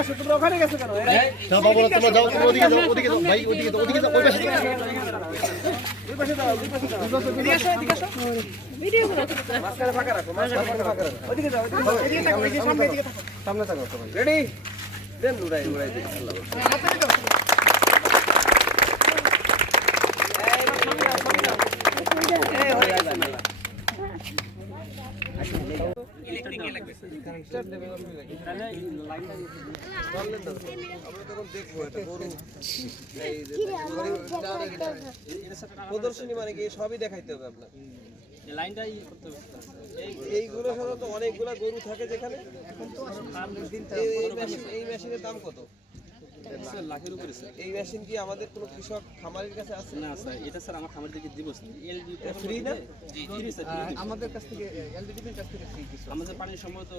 আসো, তোমরা ওখানে গেছো কেন? যাও বাবা, তোমরা যাও, তোমরা ওদিকে যাও, ওদিকে যাও ভাই, ওদিকে যাও, ওদিকে যাও, ওই পাশে যাও। দুই পাশে দাও, দুই পাশে দাও। এদিকে আসো, এদিকে আসো। ভিডিও করো। মাঝখানে ফাঁকা রাখো, মাঝখানে ফাঁকা রাখো। ওদিকে যাও, ওদিকে যাও। এদিকে থাকো, এদিকে সামনে, এদিকে থাকো। সামনে থাকো সবাই। রেডি? দেন উড়াই দিই। আল্লাহ। হাতে দাও। এই হয়ে গেল। ইলেকট্রিক লাগবে কানেক্টর দেবে তাহলে লাইনটা বললেন না আমরা তখন দেখবো এটা গরু এই প্রদর্শনী মানে কি সবই দেখাইতে হবে আপনার এই লাইনটাই করতে হবে এইগুলো সাধারণত অনেকগুলা গরু থাকে যেখানে এখন তো এই মেশিনের দাম কত স্যার লাখের উপরে স্যার এই মেশিন কি আমাদের কোনো কৃষক খামারের কাছে আছে না স্যার এটা স্যার আমার খামার থেকে দিব স্যার এলডি ফ্রি না জি ফ্রি স্যার আমাদের কাছ থেকে এলডিডির কাছ থেকে ফ্রি কিছু আমাদের পানির সম্মত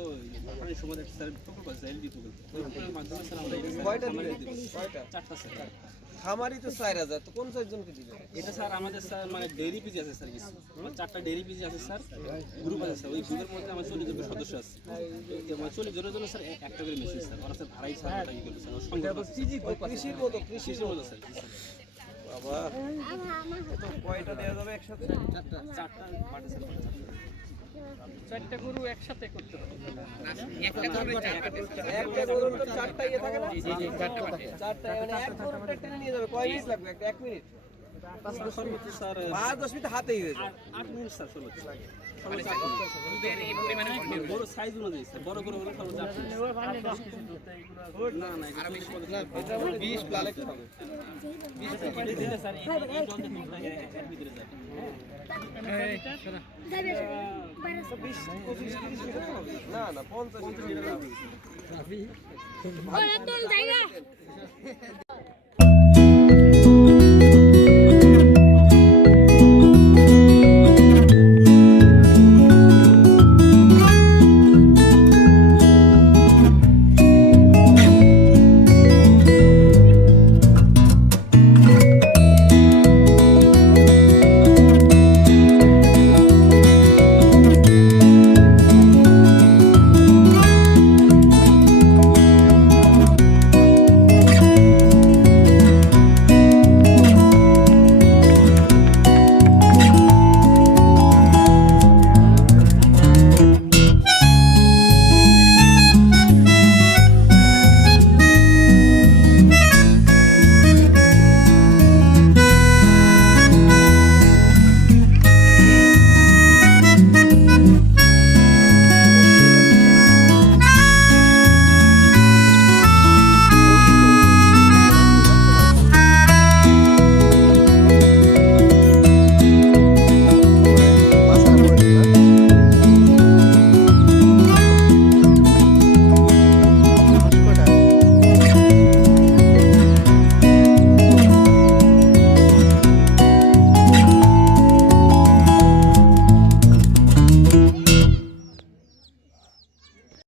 স্যার প্রকল্প আছে এলডি প্রকল্প ওই মাধ্যমে স্যার আমরা কয়টা দিব কয়টা চারটা স্যার খামারই তো 4000 তো কোন চারজনকে দিবেন এটা স্যার আমাদের স্যার মানে ডেইরি পিজি আছে স্যার কিছু আমার চারটা ডেইরি পিজি আছে স্যার গ্রুপ আছে স্যার ওই গ্রুপের মধ্যে আমার 40 জন সদস্য আছে আমার 40 জনের জন্য স্যার একটা করে মেশিন স্যার ওরা স্যার ভাড়াই স্যার টাকা করে স্যার সংগ্রহ কৃষির মতো স্যার বাবা তো কয়টা দেয়া যাবে একসাথে চারটা পার্টি স্যার চারটা গরু একসাথে করতে হবে একটা গরুর তো চারটা ইয়ে থাকে না জি জি চারটা মানে এক গরুটা টেনে নিয়ে যাবে কয় মিনিট লাগবে 1 মিনিট 5-10 মিনিট হাতেই হয়ে যায় 8 মিনিট স্যার সর্বোচ্চ দুধের এই পরিমাণে বড় সাইজ অনুযায়ী স্যার বড় করে হলে সর্বোচ্চ 8 না না এটা 20 প্লালে হবে 20 দিলে স্যার এই জলদি এর ভিতরে যায় না না 50 লিটার